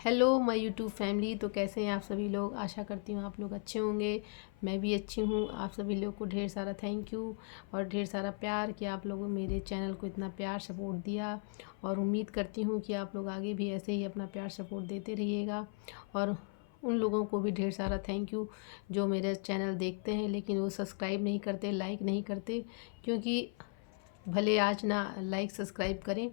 Hello my YouTube family. तो कैसे हैं आप सभी लोग। आशा करती हूँ आप लोग अच्छे होंगे। मैं भी अच्छी हूँ। आप सभी लोग को ढेर सारा थैंक यू और ढेर सारा प्यार कि आप लोगों मेरे चैनल को इतना प्यार सपोर्ट दिया। और उम्मीद करती हूँ कि आप लोग आगे भी ऐसे ही अपना प्यार सपोर्ट देते रहिएगा। और उन लोगों को भी ढेर सारा थैंक यू जो मेरे चैनल देखते हैं लेकिन वो सब्सक्राइब नहीं करते, लाइक नहीं करते। क्योंकि भले आज ना लाइक सब्सक्राइब करें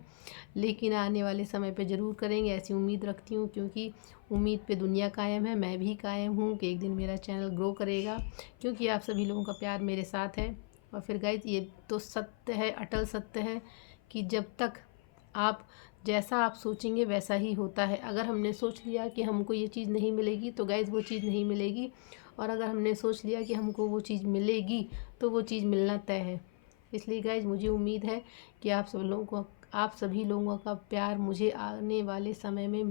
लेकिन आने वाले समय पे ज़रूर करेंगे, ऐसी उम्मीद रखती हूँ। क्योंकि उम्मीद पे दुनिया कायम है, मैं भी कायम हूँ कि एक दिन मेरा चैनल ग्रो करेगा क्योंकि आप सभी लोगों का प्यार मेरे साथ है। और फिर गाइज ये तो सत्य है, अटल सत्य है कि जब तक आप जैसा आप सोचेंगे वैसा ही होता है। अगर हमने सोच लिया कि हमको ये चीज़ नहीं मिलेगी तो गाइज वो चीज़ नहीं मिलेगी। और अगर हमने सोच लिया कि हमको वो चीज़ मिलेगी तो वो चीज़ मिलना तय है। इसलिए गाइज मुझे उम्मीद है कि आप सभी लोगों का प्यार मुझे आने वाले समय में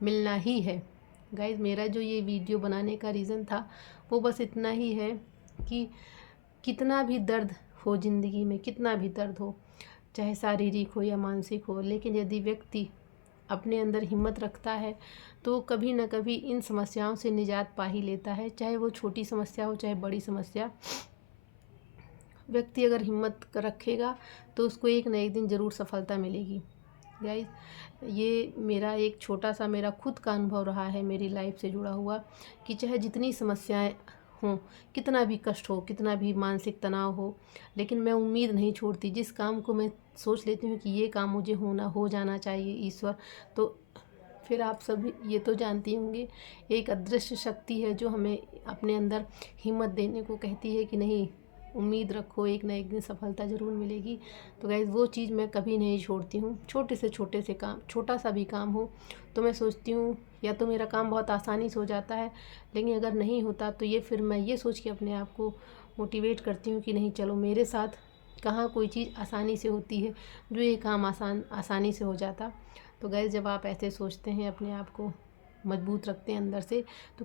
मिलना ही है। गाइज मेरा जो ये वीडियो बनाने का रीज़न था वो बस इतना ही है कि कितना भी दर्द हो ज़िंदगी में, कितना भी दर्द हो, चाहे शारीरिक हो या मानसिक हो, लेकिन यदि व्यक्ति अपने अंदर हिम्मत रखता है तो कभी ना कभी इन समस्याओं से निजात पा ही लेता है। चाहे वो छोटी समस्या हो चाहे बड़ी समस्या, व्यक्ति अगर हिम्मत रखेगा तो उसको एक ना एक दिन ज़रूर सफलता मिलेगी। गाइस ये मेरा एक छोटा सा मेरा खुद का अनुभव रहा है मेरी लाइफ से जुड़ा हुआ कि चाहे जितनी समस्याएं हों, कितना भी कष्ट हो, कितना भी मानसिक तनाव हो, लेकिन मैं उम्मीद नहीं छोड़ती। जिस काम को मैं सोच लेती हूँ कि ये काम मुझे हो जाना चाहिए ईश्वर, तो फिर आप सभी ये तो जानती होंगे एक अदृश्य शक्ति है जो हमें अपने अंदर हिम्मत देने को कहती है कि नहीं, उम्मीद रखो, एक ना एक दिन सफलता ज़रूर मिलेगी। तो गाइज़ वो चीज़ मैं कभी नहीं छोड़ती हूँ। छोटे से काम, छोटा सा भी काम हो तो मैं सोचती हूँ या तो मेरा काम बहुत आसानी से हो जाता है, लेकिन अगर नहीं होता तो ये फिर मैं ये सोच के अपने आप को मोटिवेट करती हूँ कि नहीं चलो, मेरे साथ कहाँ कोई चीज़ आसानी से होती है जो ये काम आसानी से हो जाता। तो गाइज़ जब आप ऐसे सोचते हैं, अपने आप को मजबूत रखते हैं अंदर से, तो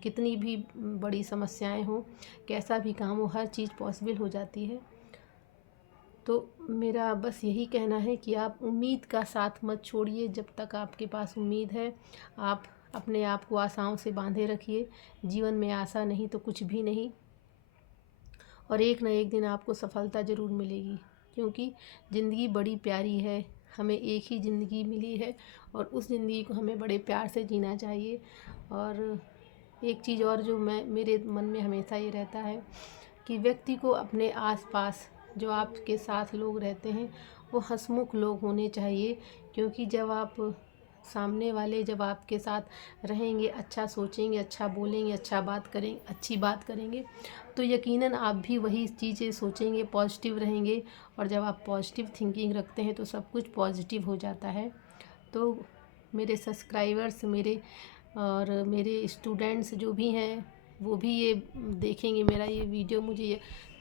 कितनी भी बड़ी समस्याएं हो, कैसा भी काम हो, हर चीज़ पॉसिबल हो जाती है। तो मेरा बस यही कहना है कि आप उम्मीद का साथ मत छोड़िए। जब तक आपके पास उम्मीद है, आप अपने आप को आशाओं से बांधे रखिए। जीवन में आशा नहीं तो कुछ भी नहीं, और एक ना एक दिन आपको सफलता ज़रूर मिलेगी। क्योंकि ज़िंदगी बड़ी प्यारी है, हमें एक ही ज़िंदगी मिली है और उस ज़िंदगी को हमें बड़े प्यार से जीना चाहिए। और एक चीज़ और जो मेरे मन में हमेशा ये रहता है कि व्यक्ति को अपने आसपास जो आपके साथ लोग रहते हैं वो हंसमुख लोग होने चाहिए। क्योंकि सामने वाले जब आपके साथ रहेंगे, अच्छा सोचेंगे, अच्छा बोलेंगे, अच्छी बात करेंगे, तो यकीनन आप भी वही चीज़ें सोचेंगे, पॉजिटिव रहेंगे। और जब आप पॉजिटिव थिंकिंग रखते हैं तो सब कुछ पॉजिटिव हो जाता है। तो मेरे सब्सक्राइबर्स, मेरे स्टूडेंट्स जो भी हैं वो भी ये देखेंगे मेरा ये वीडियो,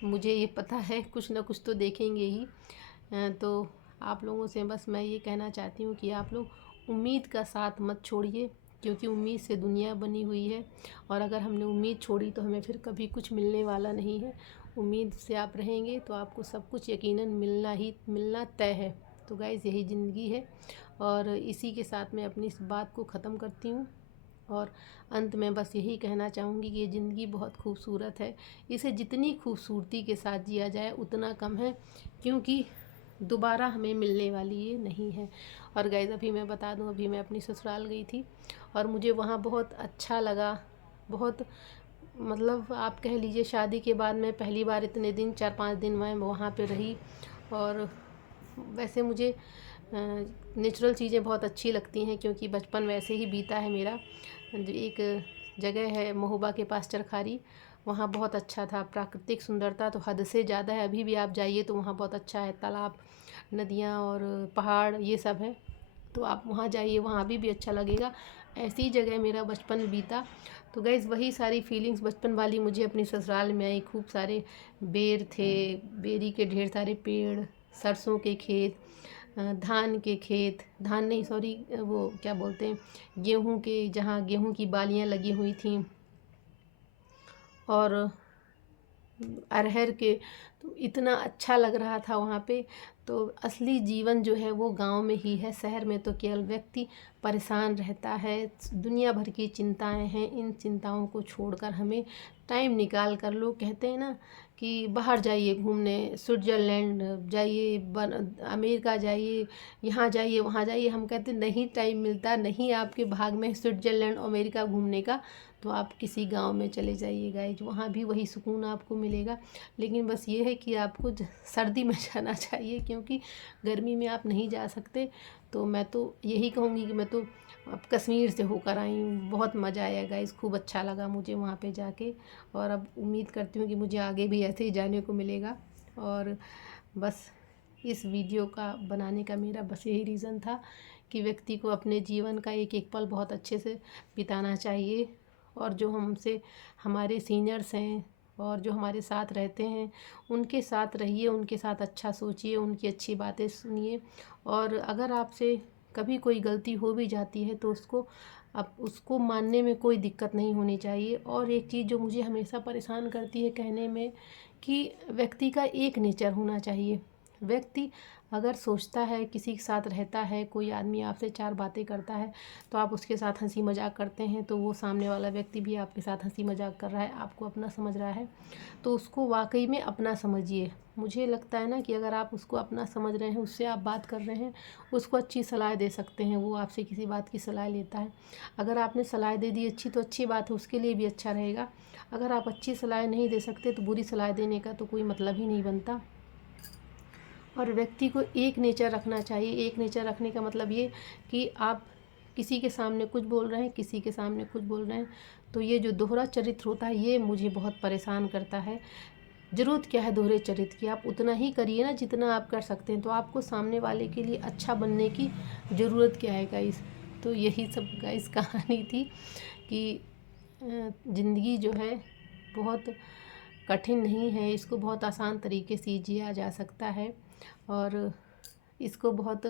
मुझे ये पता है कुछ ना कुछ तो देखेंगे ही। तो आप लोगों से बस मैं ये कहना चाहती हूँ कि आप लोग उम्मीद का साथ मत छोड़िए। क्योंकि उम्मीद से दुनिया बनी हुई है और अगर हमने उम्मीद छोड़ी तो हमें फिर कभी कुछ मिलने वाला नहीं है। उम्मीद से आप रहेंगे तो आपको सब कुछ यकीनन मिलना तय है। तो गाइज़ यही ज़िंदगी है और इसी के साथ मैं अपनी इस बात को ख़त्म करती हूँ। और अंत में बस यही कहना चाहूँगी कि ये ज़िंदगी बहुत खूबसूरत है, इसे जितनी खूबसूरती के साथ जिया जाए उतना कम है, क्योंकि दोबारा हमें मिलने वाली ये नहीं है। और गाइस अभी मैं बता दूं, अभी मैं अपनी ससुराल गई थी और मुझे वहाँ बहुत अच्छा लगा। बहुत, मतलब आप कह लीजिए शादी के बाद मैं पहली बार इतने दिन, 4-5 दिन मैं वहाँ पे रही। और वैसे मुझे नेचुरल चीज़ें बहुत अच्छी लगती हैं क्योंकि बचपन वैसे ही बीता है मेरा। एक जगह है महोबा के पास चरखारी, वहाँ बहुत अच्छा था, प्राकृतिक सुंदरता तो हद से ज़्यादा है। अभी भी आप जाइए तो वहाँ बहुत अच्छा है, तालाब, नदियाँ और पहाड़ ये सब है। तो आप वहाँ जाइए, वहाँ अभी भी अच्छा लगेगा। ऐसी जगह मेरा बचपन बीता। तो गैस वही सारी फीलिंग्स बचपन वाली मुझे अपनी ससुराल में आई। खूब सारे बेर थे, बेरी के ढेर सारे पेड़, सरसों के खेत, धान के खेत, धान नहीं सॉरी, वो क्या बोलते हैं, गेहूं के, जहाँ गेहूं की बालियां लगी हुई थीं, और अरहर के। तो इतना अच्छा लग रहा था वहाँ पे। तो असली जीवन जो है वो गांव में ही है। शहर में तो केवल व्यक्ति परेशान रहता है, दुनिया भर की चिंताएं हैं। इन चिंताओं को छोड़कर हमें टाइम निकाल कर, लोग कहते हैं ना कि बाहर जाइए घूमने, स्विट्ज़रलैंड जाइए, अमेरिका जाइए, यहाँ जाइए वहाँ जाइए। हम कहते नहीं, टाइम मिलता नहीं आपके भाग में स्विट्ज़रलैंड अमेरिका घूमने का, तो आप किसी गांव में चले जाइए गाइज, वहाँ भी वही सुकून आपको मिलेगा। लेकिन बस ये है कि आपको सर्दी में जाना चाहिए, क्योंकि गर्मी में आप नहीं जा सकते। तो मैं तो यही कहूँगी कि मैं तो अब कश्मीर से होकर आई हूँ, बहुत मज़ा आया गाइस, खूब अच्छा लगा मुझे वहाँ पे जाके। और अब उम्मीद करती हूँ कि मुझे आगे भी ऐसे ही जाने को मिलेगा। और बस इस वीडियो का बनाने का मेरा बस यही रीज़न था कि व्यक्ति को अपने जीवन का एक एक पल बहुत अच्छे से बिताना चाहिए। और जो हमसे हमारे सीनियर्स हैं और जो हमारे साथ रहते हैं, उनके साथ रहिए, उनके साथ अच्छा सोचिए, उनकी अच्छी बातें सुनिए। और अगर आपसे कभी कोई गलती हो भी जाती है तो उसको मानने में कोई दिक्कत नहीं होनी चाहिए। और एक चीज़ जो मुझे हमेशा परेशान करती है कहने में, कि व्यक्ति का एक नेचर होना चाहिए। व्यक्ति अगर सोचता है, किसी के साथ रहता है, कोई आदमी आपसे चार बातें करता है तो आप उसके साथ हंसी मजाक करते हैं, तो वो सामने वाला व्यक्ति भी आपके साथ हंसी मजाक कर रहा है, आपको अपना समझ रहा है, तो उसको वाकई में अपना समझिए। मुझे लगता है ना कि अगर आप उसको अपना समझ रहे हैं, उससे आप बात कर रहे हैं, उसको अच्छी सलाह दे सकते हैं। वो आपसे किसी बात की सलाह लेता है, अगर आपने सलाह दे दी अच्छी, तो अच्छी बात है, उसके लिए भी अच्छा रहेगा। अगर आप अच्छी सलाह नहीं दे सकते तो बुरी सलाह देने का तो कोई मतलब ही नहीं बनता। और व्यक्ति को एक नेचर रखना चाहिए। एक नेचर रखने का मतलब ये कि आप किसी के सामने कुछ बोल रहे हैं, किसी के सामने कुछ बोल रहे हैं, तो ये जो दोहरा चरित्र होता है ये मुझे बहुत परेशान करता है। ज़रूरत क्या है दोहरे चरित्र की? आप उतना ही करिए ना जितना आप कर सकते हैं, तो आपको सामने वाले के लिए अच्छा बनने की ज़रूरत क्या है गाइस। तो यही सब गाइस कहानी थी कि ज़िंदगी जो है बहुत कठिन नहीं है, इसको बहुत आसान तरीके से जिया जा सकता है। और इसको बहुत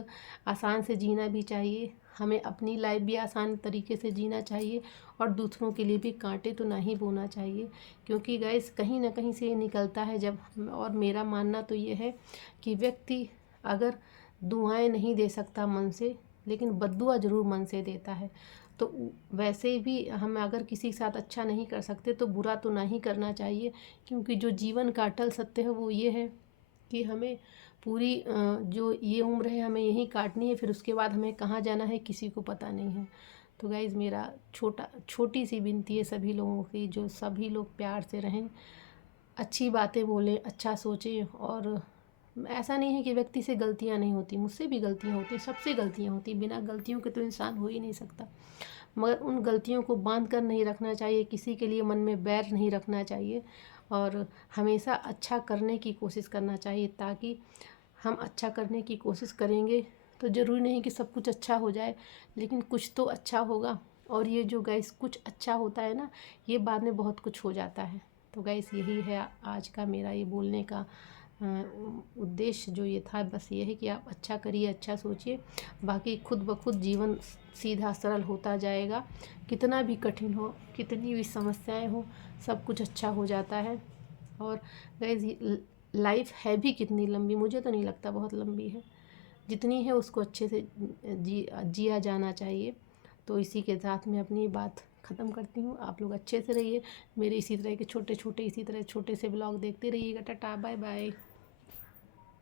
आसान से जीना भी चाहिए। हमें अपनी लाइफ भी आसान तरीके से जीना चाहिए और दूसरों के लिए भी कांटे तो ना ही बोना चाहिए, क्योंकि गैस कहीं ना कहीं से ये निकलता है जब। और मेरा मानना तो ये है कि व्यक्ति अगर दुआएं नहीं दे सकता मन से, लेकिन बद्दुआ ज़रूर मन से देता है। तो वैसे भी हम अगर किसी के साथ अच्छा नहीं कर सकते तो बुरा तो ना ही करना चाहिए, क्योंकि जो जीवन का अटल सत्य है वो ये है कि हमें पूरी जो ये उम्र है हमें यहीं काटनी है, फिर उसके बाद हमें कहाँ जाना है किसी को पता नहीं है। तो गाइज़ मेरा छोटी सी विनती है सभी लोगों की, जो सभी लोग प्यार से रहें, अच्छी बातें बोलें, अच्छा सोचें। और ऐसा नहीं है कि व्यक्ति से गलतियां नहीं होती, मुझसे भी गलतियां होती, सबसे गलतियां होती, बिना गलतियों के तो इंसान हो ही नहीं सकता। मगर उन गलतियों को बांध कर नहीं रखना चाहिए, किसी के लिए मन में बैर नहीं रखना चाहिए, और हमेशा अच्छा करने की कोशिश करना चाहिए। ताकि हम अच्छा करने की कोशिश करेंगे तो ज़रूरी नहीं कि सब कुछ अच्छा हो जाए, लेकिन कुछ तो अच्छा होगा। और ये जो गैस कुछ अच्छा होता है ना, ये बाद में बहुत कुछ हो जाता है। तो गैस यही है आज का मेरा ये बोलने का उद्देश्य जो ये था, बस ये है कि आप अच्छा करिए, अच्छा सोचिए, बाकी खुद ब खुद जीवन सीधा सरल होता जाएगा। कितना भी कठिन हो, कितनी भी समस्याएं हो, सब कुछ अच्छा हो जाता है। और गाइस लाइफ है भी कितनी लंबी, मुझे तो नहीं लगता बहुत लंबी है, जितनी है उसको अच्छे से जिया जाना चाहिए। तो इसी के साथ मैं अपनी बात ख़त्म करती हूँ। आप लोग अच्छे से रहिए, मेरे इसी तरह के छोटे छोटे इसी तरह छोटे से ब्लॉग देखते रहिएगा। Tata bye bye.